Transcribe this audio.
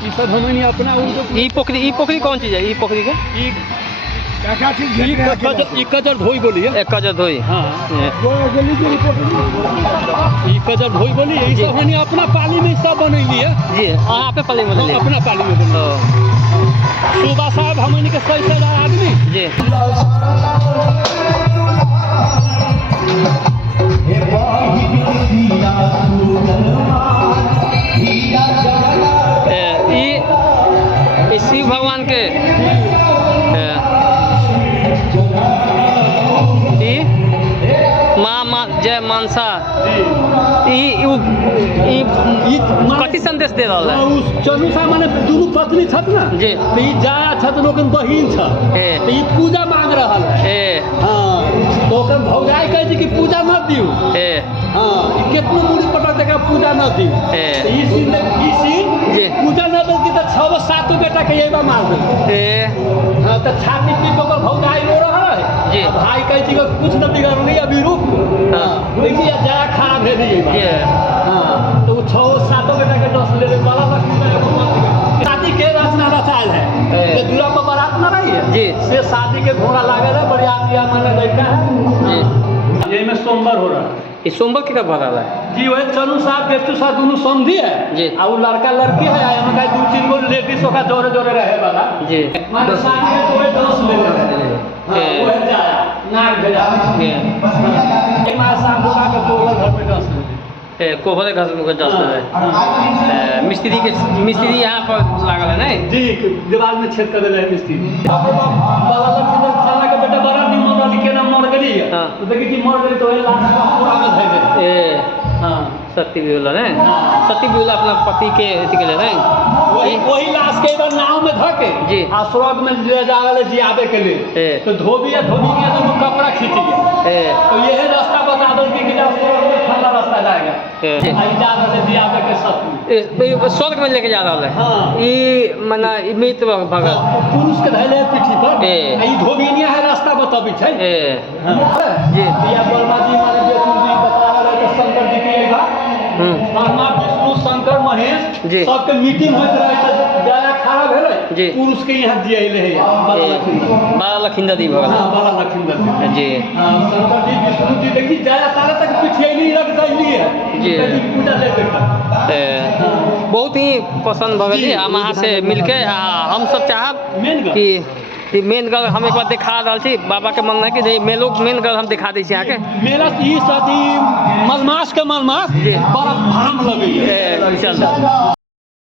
ई सब हमनी अपना उनको ई पोखरी कौन चीज है? ई पोखरी के ई कजर धोई बोली है। एक कजर धोई। हाँ ई कजर धोई बोली है। ई सब हमनी अपना पाली में सब बनैली है जी। यहाँ पे पाली में बनैली? अपना पाली में बनैली। सुबह साहब हमनी के 6,000 आदमी जी। ये शिव भगवान के माँ जय मनसा कथी संदेश दे रहा है? चलू सा माने दुनू पत्नी छत ना जी। तो ई जाया छत लोकन बहिन छ तो ई पूजा मांग रहल है। हाँ तो ओकर भौजाई कहै छै कि पूजा मत दियो। हाँ ई केतनो मूड़ी पटक देका पूजा न दियो। ई सीन जी। पूजा न देती तो 6-7 बेटा के एबा मार दे। हाँ तो छाती पीट के ओकर भौजाई रो रहल है जी। भाई कहै छै कि कुछ न बिगड़ली अभी रुक। हाँ देखिए जाया खराब है दी। हाँ तो 6-7 बेटा के 10 ले वाला शादी के रचना रचायल है। ये दूरा पर बारात न रही है जी। से शादी के घोड़ा लागल है बरियातिया माने लड़का है जी। ये में सोमवार हो रहा है। ये सोमवार के कब भरा है जी? वही चलू साहब बेचू साहब दोनों समझी है जी। और वो लड़का लड़की है हम कहे 2-3 गो लेडीज का जोरे जोरे रहे वाला जी। माने शादी में तो 10 ले रहे हैं। वो जाया नाक भेजा एक मास साहब लोग के कोबर घर में 10 ले कोहरे घर में 10 है। मिस्त्री यहाँ पर लागल है नहीं जी। दीवार में छेद कर रहे मिस्त्री बाला लक्ष्मण खाना के बेटा बड़ा निमन वाली के नाम मर गई है। हाँ। तो देखी जी मर गई तो ये लाश पूरा में धइ दे। हाँ सती बिहुला नहीं? सती बिहुला अपना पति के के ले नहीं वही लाश के इधर नाव में धके जी। आ स्वर्ग में ले जावले जी आवे के लिए तो धोबी के तो कपड़ा खींच गया। तो यही रास्ता बता दो कि स्वर्ग में ठंडा रास्ता जाएगा। जा रहे जी आवे के सब स्वर्ग में लेके जा रहा है। हाँ। ये मना मित भगत पुरुष के धैले पीठी पर ई धोबिनिया है रास्ता बताबी छै। जी। या बर्मा जी माने बेचू जी बता रहे कि शंकर जी के एक बार ब्रह्मा विष्णु शंकर महेश जी। सबके मीटिंग होइत रहे त जाया खड़ा भेले जी। पुरुष के यहाँ दियाइले है बाला लखिंदर दी भगत। हाँ बाला लखिंदर जी। हाँ शंकर जी विष्णु जी देखी जाया तारे तक पिठियली रख दैली है जी। पूजा ले बेटा बहुत ही पसंद भगत जी। हम अहाँ से मिलके हम सब चाहब कि मेन गढ़ हम एक बार दिखा रहा छी। बाबा के मन है कि मेलो मेन गढ़ हम दिखा दी यहाँ के मेला ई साथी मलमास के मलमास जी। बड़ा भाम लगे चल